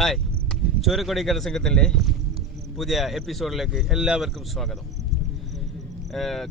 Hi, ചോരക്കൊടി കടസംഘത്തിൻ്റെ പുതിയ എപ്പിസോഡിലേക്ക് എല്ലാവർക്കും സ്വാഗതം.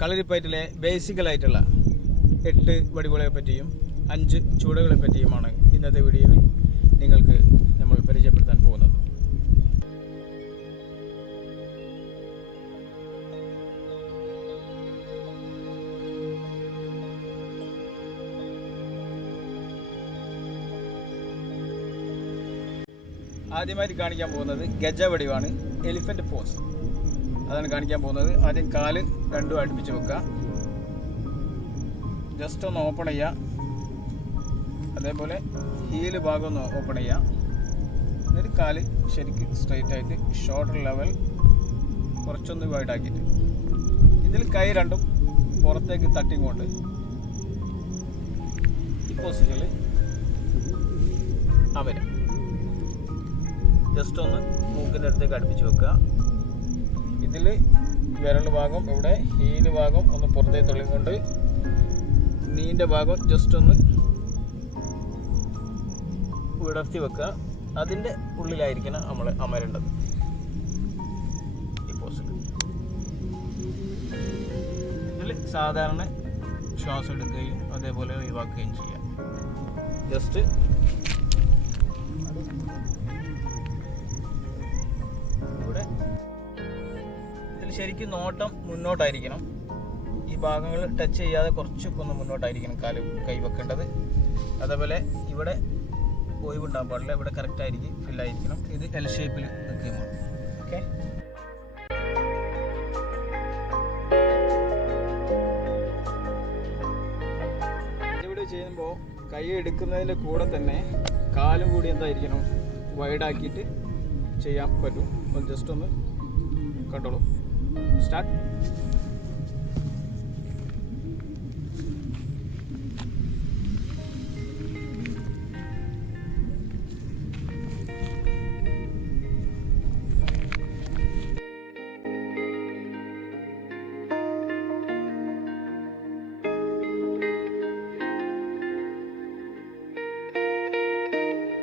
കളരിപ്പയറ്റിലെ ബേസിക്കലായിട്ടുള്ള 8 വടിവുകളെ പറ്റിയും 5 ചൂടുകളെ പറ്റിയുമാണ് ഇന്നത്തെ വീഡിയോയിൽ നിങ്ങൾക്ക് നമ്മൾ പരിചയപ്പെടുത്താൻ പോകുന്നത്. ആദ്യമായിട്ട് കാണിക്കാൻ പോകുന്നത് ഗജവടിവാണ്, എലിഫന്റ് പോസ്. അതാണ് കാണിക്കാൻ പോകുന്നത്. ആദ്യം കാല് രണ്ടും അടുപ്പിച്ച് വെക്കുക, ജസ്റ്റ് ഒന്ന് ഓപ്പൺ ചെയ്യുക. അതേപോലെ ഹീല് ഭാഗം ഒന്ന് ഓപ്പൺ ചെയ്യുക. എന്നിട്ട് കാല് ശരിക്കും സ്ട്രെയിറ്റ് ആയിട്ട് ഷോൾഡർ ലെവൽ കുറച്ചൊന്ന് വൈഡാക്കിയിട്ട് ഇതിൽ കൈ രണ്ടും പുറത്തേക്ക് തട്ടിക്കൊണ്ട് ഈ പൊസിഷനിൽ അമരം ജസ്റ്റ് ഒന്ന് മൂക്കിൻ്റെ അടുത്തേക്ക് അടുപ്പിച്ച് വെക്കുക. ഇതിൽ വിരൽ ഭാഗം ഇവിടെ, ഹീല് ഭാഗം ഒന്ന് പുറത്തേക്ക് തള്ളിക്കൊണ്ട് നീൻ്റെ ഭാഗം ജസ്റ്റ് ഒന്ന് വിടർത്തി വെക്കുക. അതിൻ്റെ ഉള്ളിലായിരിക്കണം നമ്മൾ അമരേണ്ടത്. ഈ പോസിൽ ഇതിൽ സാധാരണ ശ്വാസം എടുക്കുകയും അതേപോലെ ഒഴിവാക്കുകയും ചെയ്യാം. ജസ്റ്റ് ശരിക്കും നോട്ടം മുന്നോട്ടായിരിക്കണം. ഈ ഭാഗങ്ങൾ ടച്ച് ചെയ്യാതെ കുറച്ചൊക്കെ മുന്നോട്ടായിരിക്കണം കാല് കൈ വെക്കേണ്ടത്. അതേപോലെ ഇവിടെ ഒഴിവുണ്ടാകാൻ പാടില്ല, ഇവിടെ കറക്റ്റായിരിക്കും ഫില്ലായിരിക്കണം. ഇത് എൽ ഷേപ്പിൽ നിൽക്കുന്നു. ഓക്കെ, ഇവിടെ ചെയ്യുമ്പോൾ കൈ എടുക്കുന്നതിൻ്റെ കൂടെ തന്നെ കാലും കൂടി എന്തായിരിക്കണം വൈഡാക്കിയിട്ട് ചെയ്യാൻ പറ്റും. അപ്പോൾ ജസ്റ്റ് ഒന്ന് കണ്ടോളൂ. സ്റ്റാർട്ട്.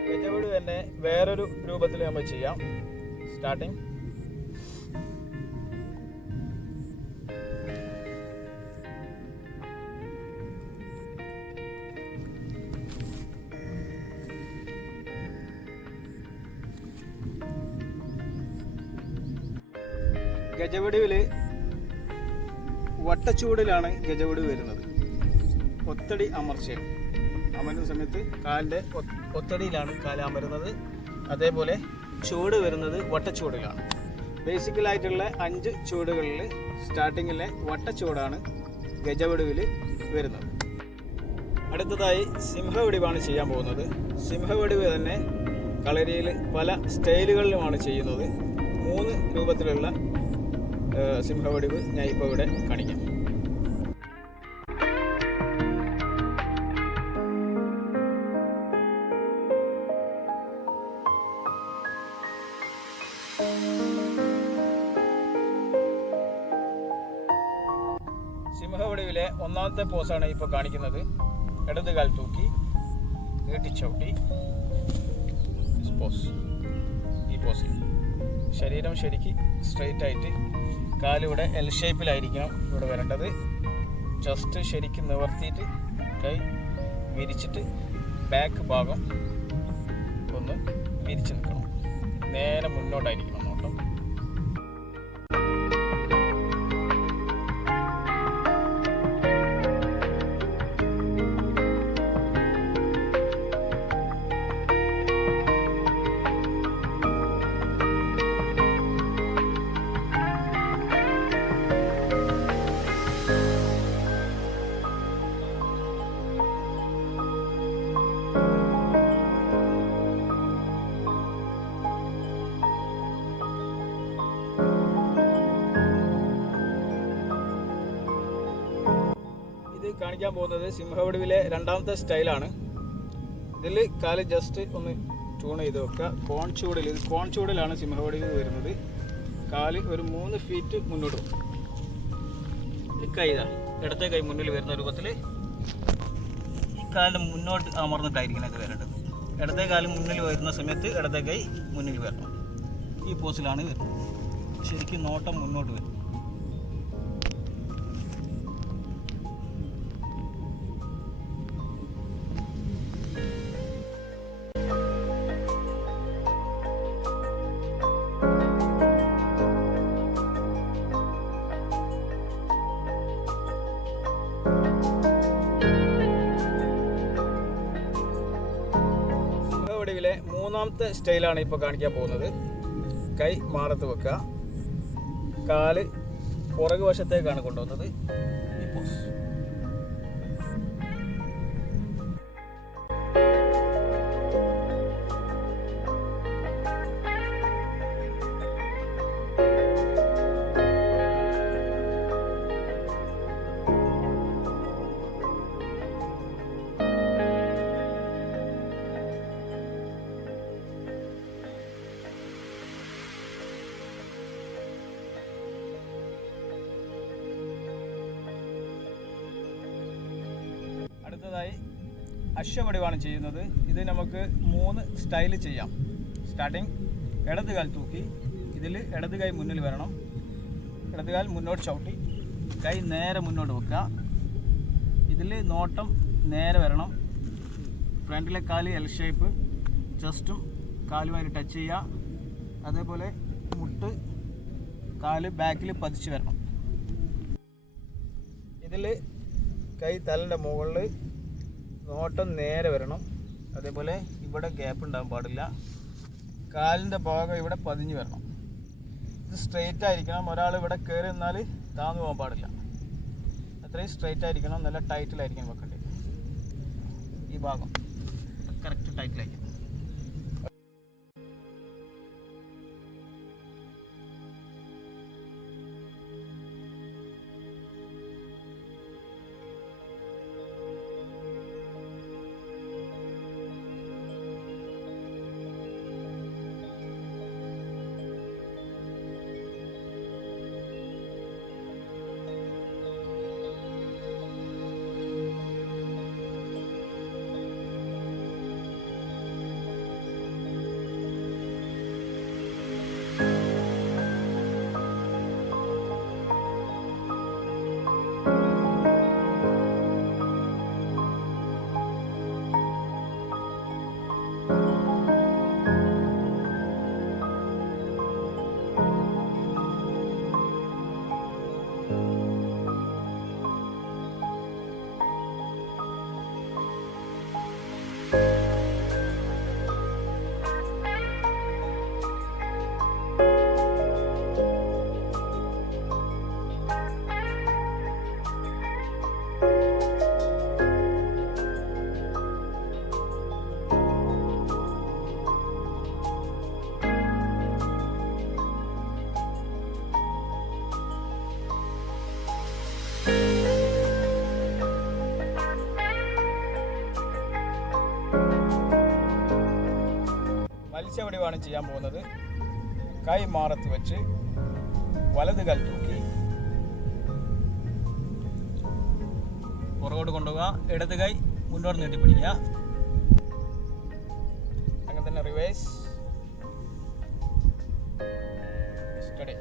ഗജവടി തന്നെ വേറൊരു രൂപത്തിൽ നമ്മൾ ചെയ്യാം. സ്റ്റാർട്ടിങ്. ഗജവടിവിൽ വട്ടച്ചൂടിലാണ് ഗജവടി വരുന്നത്. ഒത്തടി അമർച്ചയാണ്. അമരുന്ന സമയത്ത് കാലിൻ്റെ ഒത്തടിയിലാണ് കാല് അമരുന്നത്. അതേപോലെ ചൂട് വരുന്നത് വട്ടച്ചൂടിലാണ്. ബേസിക്കലായിട്ടുള്ള 5 ചൂടുകളിൽ സ്റ്റാർട്ടിങ്ങിലെ വട്ടച്ചൂടാണ് ഗജവടിവിൽ വരുന്നത്. അടുത്തതായി സിംഹവടിവാണ് ചെയ്യാൻ പോകുന്നത്. സിംഹവടിവ് തന്നെ കളരിയിൽ പല സ്റ്റൈലുകളിലുമാണ് ചെയ്യുന്നത്. 3 രൂപത്തിലുള്ള സിംഹവടിവ് ഞാൻ ഇപ്പോൾ ഇവിടെ കാണിക്കാം. സിംഹവടിവിലെ ഒന്നാമത്തെ പോസാണ് ഇപ്പോൾ കാണിക്കുന്നത്. ഇടത് കാൽ തൂക്കി നീട്ടിച്ചവിട്ടി പോസ്. ഈ പോസിൽ ശരീരം ശരിക്ക് സ്ട്രെയിറ്റ് ആയിട്ട് കാലിവിടെ എൽ ഷേപ്പിലായിരിക്കണം ഇവിടെ വരേണ്ടത്. ജസ്റ്റ് ശരിക്കും നിവർത്തിയിട്ട് കൈ വിരിച്ചിട്ട് ബാക്ക് ഭാഗം ഒന്ന് വിരിച്ച് നിൽക്കണം. നേരെ മുന്നോട്ടായിരിക്കണം നോട്ടം. കാണിക്കാൻ പോകുന്നത് സിംഹവടിവിലെ രണ്ടാമത്തെ സ്റ്റൈലാണ്. ഇതിൽ കാല് ജസ്റ്റ് ഒന്ന് ട്യൂൺ ചെയ്ത് വെക്കുക. കോൺ ചൂടിലാണ് സിംഹവടിവ് വരുന്നത്. കാല് ഒരു 3 ഫീറ്റ് മുന്നോട്ട് പോകും. കൈ ഇടത്തെ കൈ മുന്നിൽ വരുന്ന രൂപത്തിൽ ഈ കാലിന് മുന്നോട്ട് അമർന്നിട്ടായിരിക്കണം ഇത് വരേണ്ടത്. ഇടത്തെ കാല് മുന്നിൽ വരുന്ന സമയത്ത് ഇടത്തെ കൈ മുന്നിൽ വരണം. ഈ പോസിലാണ് വരുന്നത്. ശരിക്കും നോട്ടം മുന്നോട്ട് വരും. സിംഹവടിവിലെ മൂന്നാമത്തെ സ്റ്റൈലാണ് ഇപ്പോൾ കാണിക്കാൻ പോകുന്നത്. കൈ മാറത്ത് വെക്കുക, കാല് പുറകു വശത്തേക്കാണ് കൊണ്ടുവന്നത്. ഈ പോസ്. അടുത്തതായി അശ്വവടിവാണ് ചെയ്യുന്നത്. ഇത് നമുക്ക് 3 സ്റ്റൈല് ചെയ്യാം. സ്റ്റാർട്ടിങ് ഇടത് കാൽ തൂക്കി, ഇതിൽ ഇടത് കൈ മുന്നിൽ വരണം. ഇടത് കാൽ മുന്നോട്ട് ചവിട്ടി, കൈ നേരെ മുന്നോട്ട് വെക്കുക. ഇതിൽ നോട്ടം നേരെ വരണം. ഫ്രണ്ടിലെ കാല് എൽ ഷേപ്പ്, ചെസ്റ്റും കാലുമായി ടച്ച് ചെയ്യുക. അതേപോലെ മുട്ട് കാല് ബാക്കിൽ പതിച്ച് വരണം. ഇതിൽ കൈ തലൻ്റെ മുകളിൽ, നോട്ടം നേരെ വരണം. അതേപോലെ ഇവിടെ ഗ്യാപ്പ് ഉണ്ടാകാൻ പാടില്ല. കാലിൻ്റെ ഭാഗം ഇവിടെ പതിഞ്ഞ് വരണം. ഇത് സ്ട്രെയിറ്റ് ആയിരിക്കണം. ഒരാൾ ഇവിടെ കയറി നിന്നാൽ താന്നു പോകാൻ പാടില്ല. അത്രയും സ്ട്രെയിറ്റ് ആയിരിക്കണം. നല്ല ടൈറ്റിലായിരിക്കണം വെക്കേണ്ടത്. ഈ ഭാഗം കറക്റ്റ് ടൈറ്റിലായിരിക്കണം. മത്സ്യവടിവാണ് ചെയ്യാൻ പോകുന്നത്. കൈ മാറത്ത് വെച്ച് വലത് കാൽ തൂക്കി പുറകോട്ട് കൊണ്ടുപോവുക. ഇടത് കൈ മുന്നോട്ട് നീട്ടി പിടിക്കുക. അങ്ങനെ തന്നെ റിവേഴ്സ്. സ്റ്റഡി.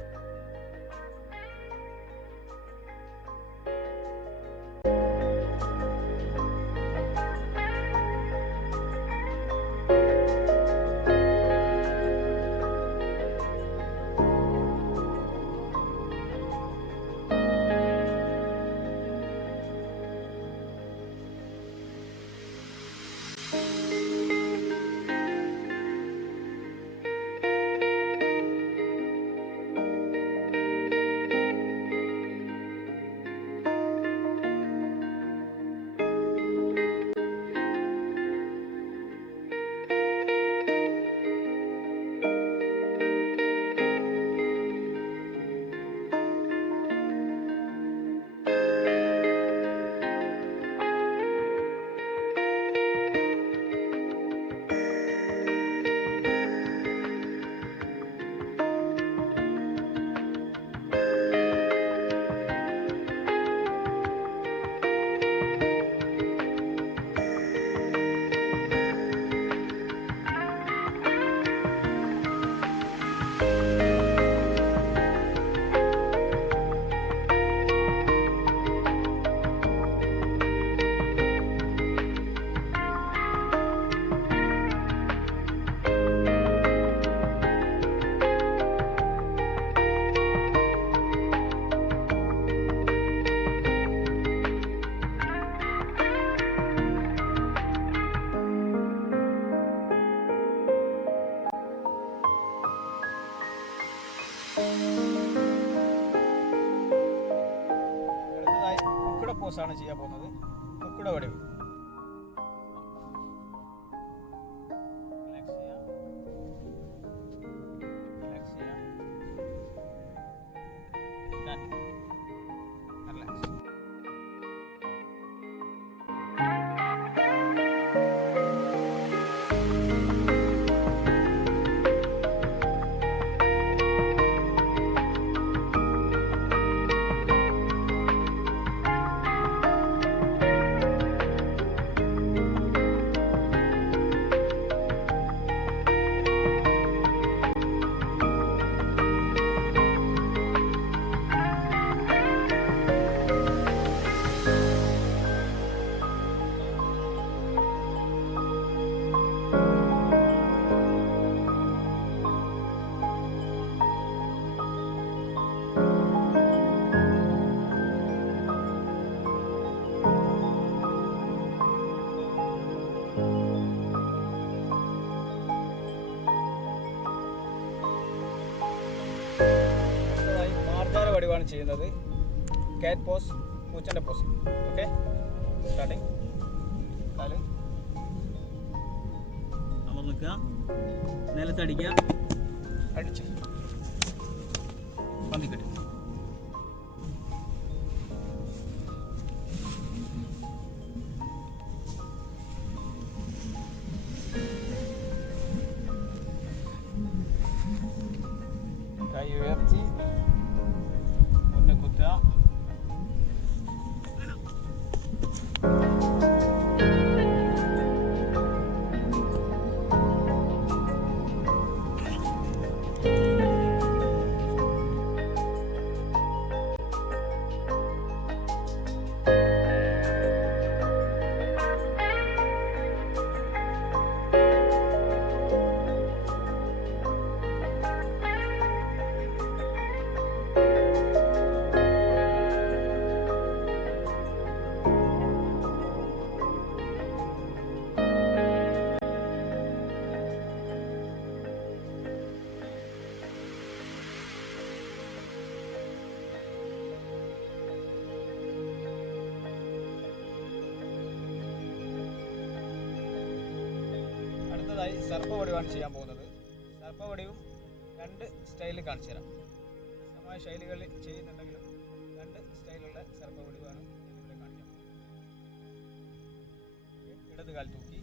അടുത്തതായി കുക്കുട പോസാണ് ചെയ്യാൻ പോകുന്നത്. കുക്കുട വടിവ്. വടിവാണ് ചെയ്യുന്നത്. കാറ്റ് പോസ്, പൂച്ചൻ്റെ പോസ്. Okay, starting. കാല് അമർന്നിക്കുക, നിലത്തടിക്കുക, അടിച്ച് പന്തിക്കെട്ട്. കൈ ഉയർത്തി കുത്തുക. അടുത്തതായി സർപ്പവടിവാണ് ചെയ്യാൻ പോകുന്നത്. സർപ്പവടിവും രണ്ട് സ്റ്റൈലിൽ കാണിച്ചു തരാം. വ്യത്യസ്തമായ ശൈലികളിൽ ചെയ്യുന്നുണ്ടെങ്കിലും രണ്ട് സ്റ്റൈലുള്ള സർപ്പവടിവാണ് ഇവിടെ കാണിക്കാൻ പോകുന്നത്. ഇടത് കാൽ തൂക്കി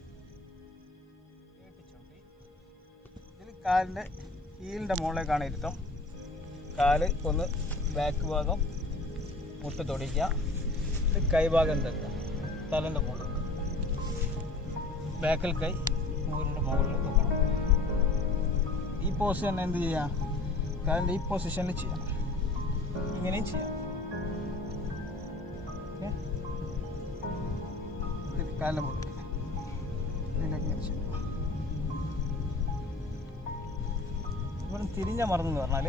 നീട്ടിച്ചൂട്ടി ഇതിൽ കാലിൻ്റെ ഹീലിൻ്റെ മുകളിലേക്കാണ് ഇരുത്തം. കാല് ഒന്ന് ബാക്ക് ഭാഗം മുട്ട് തൊടിക്കുക. ഇത് കൈഭാഗം തട്ടുക, തലൻ്റെ മുകളിൽ. ബാക്കിൽ കൈ ഊരിൻ്റെ മുകളിൽ വെക്കണം. ഈ പോസ് തന്നെ എന്ത് ചെയ്യാം, കാലിൻ്റെ ഈ പൊസിഷനിൽ ചെയ്യാം. ഇങ്ങനെയും ചെയ്യാം. കാലിൻ്റെ മുകളിൽ ഇതിലേക്ക് ഇങ്ങനെ ചെയ്യാം. ഇവിടെ തിരിഞ്ഞ മറന്നെന്ന് പറഞ്ഞാൽ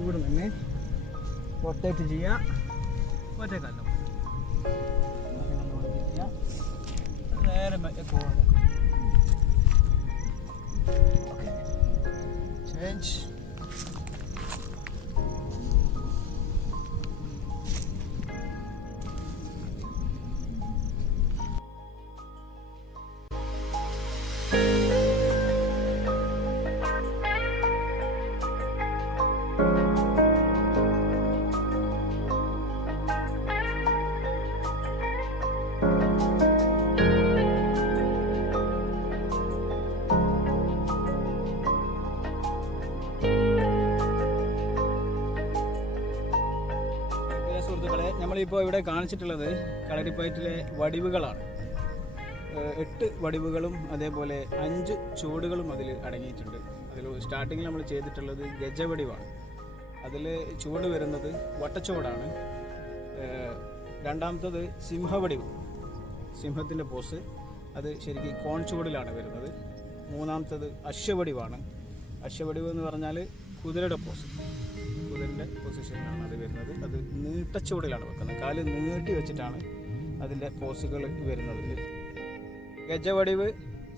ഇവിടെ നിന്ന് റൊട്ടേറ്റ് ചെയ്യുക. ഒറ്റ കാലിൻ്റെ മുകളിൽ തിരിക്കുക, നേരെ പോകുക. Change. നമ്മളിപ്പോൾ ഇവിടെ കാണിച്ചിട്ടുള്ളത് കളരിപ്പയറ്റിലെ വടിവുകളാണ്. 8 വടിവുകളും അതേപോലെ 5 ചുവടുകളും അതിൽ അടങ്ങിയിട്ടുണ്ട്. അതിൽ സ്റ്റാർട്ടിങ്ങിൽ നമ്മൾ ചെയ്തിട്ടുള്ളത് ഗജവടിവാണ്. അതിൽ ചുവട് വരുന്നത് വട്ടച്ചുവടാണ്. രണ്ടാമത്തത് സിംഹവടിവ്, സിംഹത്തിൻ്റെ പോസ്. അത് ശരിക്കും കോൺ ചുവടിലാണ് വരുന്നത്. മൂന്നാമത്തത് അശ്വവടിവാണ്. അശ്വവടിവ് എന്ന് പറഞ്ഞാൽ കുതിരയുടെ പോസ്, കുതിരൻ്റെ പൊസിഷനിലാണ് അത് വരുന്നത്. അത് നീട്ടച്ചുവടിലാണ് വെക്കുന്നത്. കാല് നീട്ടി വെച്ചിട്ടാണ് അതിൻ്റെ പോസുകൾ വരുന്നത്. ഗജവടിവ്,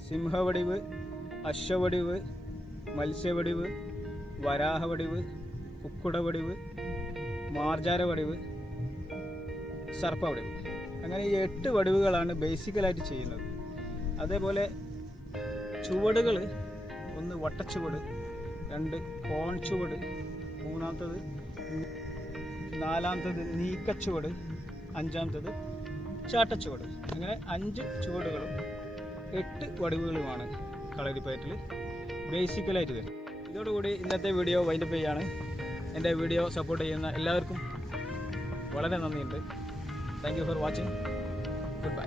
സിംഹവടിവ്, അശ്വവടിവ്, മത്സ്യവടിവ്, വരാഹവടിവ്, കുക്കുട വടിവ്, മാർജാര വടിവ്, സർപ്പ വടിവ്. അങ്ങനെ ഈ 8 വടിവുകളാണ് ബേസിക്കലായിട്ട് ചെയ്യുന്നത്. അതേപോലെ ചുവടുകൾ, 1 വട്ടച്ചുവട്, 2 കോൺ ചുവട്, 3-ാമത്തത്, 4-ാമത്തത് നീക്കച്ചുവട്, 5-ാമത്തത് ചാട്ടച്ചുവട്. അങ്ങനെ 5 ചുവടുകളും 8 വടിവുകളുമാണ് കളരിപ്പയറ്റിൽ ബേസിക്കലായിട്ട് വരുന്നത്. ഇതോടുകൂടി ഇന്നത്തെ വീഡിയോ വൈൻഡപ്പ് ചെയ്യാണ്. എൻ്റെ വീഡിയോ സപ്പോർട്ട് ചെയ്യുന്ന എല്ലാവർക്കും വളരെ നന്ദിയുണ്ട്. Thank you for watching. Good bye.